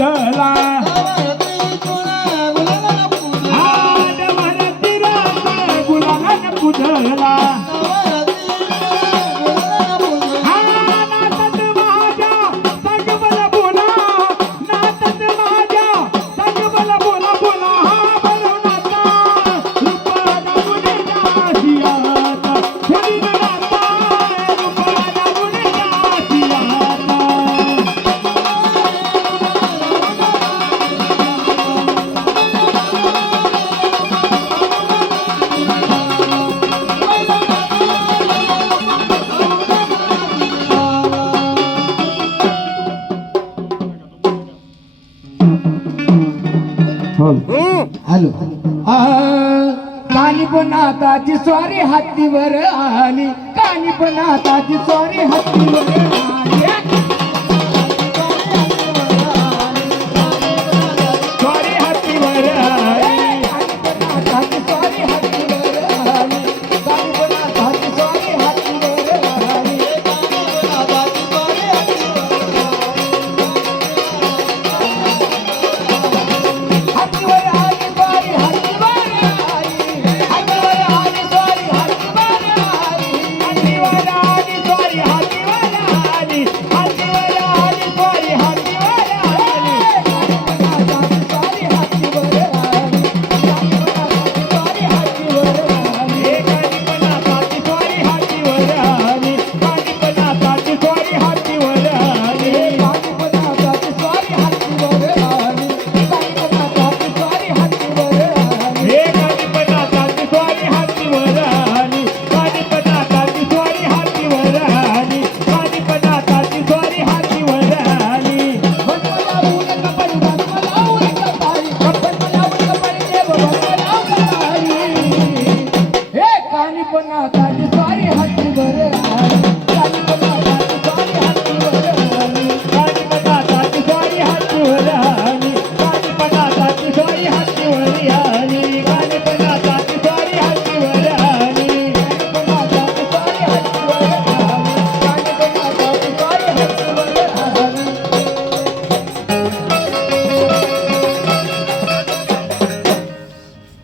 पुजला गुलाबान पुजला hello कानी पण आताची स्वारी हत्तीवर आली कानी पण आताची स्वारी हत्तीवर आली स्वारी हत्तीवर आली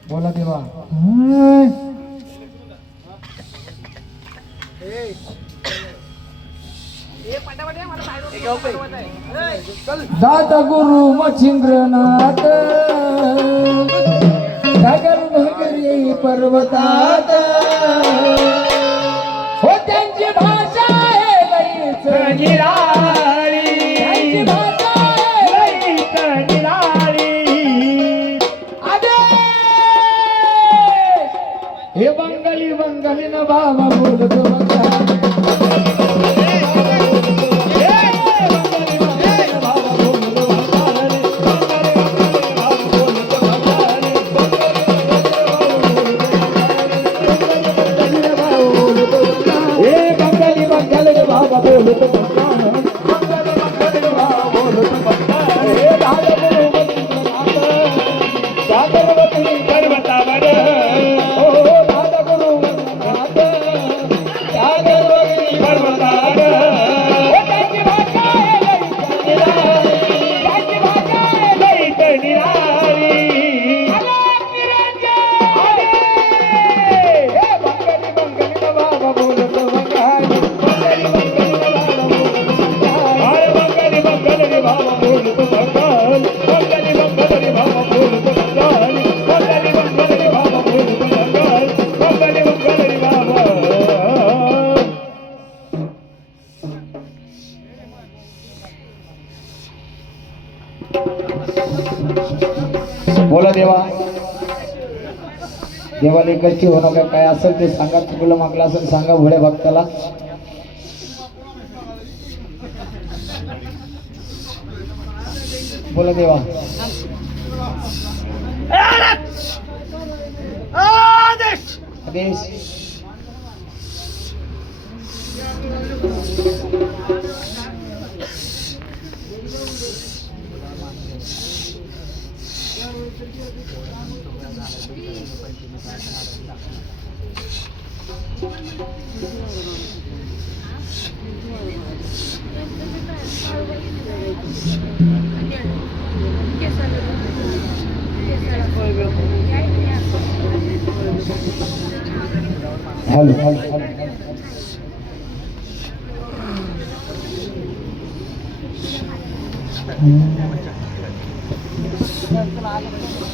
बोला देवा दादा गुरु मच्छिंद्रनाथ सागर भगरी पर्वतात हो त्यांची भाषा आहे लईच निराळी त्यांची भाषा आहे लईच निराळी हे बंगाली बंगाली न बाबा बोलतो बघा बोला देवा देवाला कष्टी होणं का काय असेल ते सांगा चुकलं मागलं असेल सांगा भोळ्या भक्ताला बोला देवा आदेश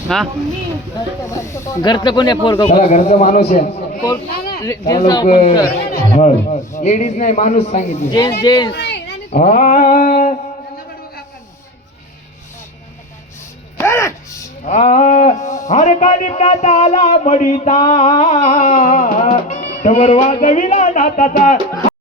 हा घरचं कोण आहे पोरग चला घरचा माणूस आहे लेडीज नाही माणूस सांगितले जेंट्स जेंट्स हर कानिकात आला मडीता तवर वाजविला नाताचा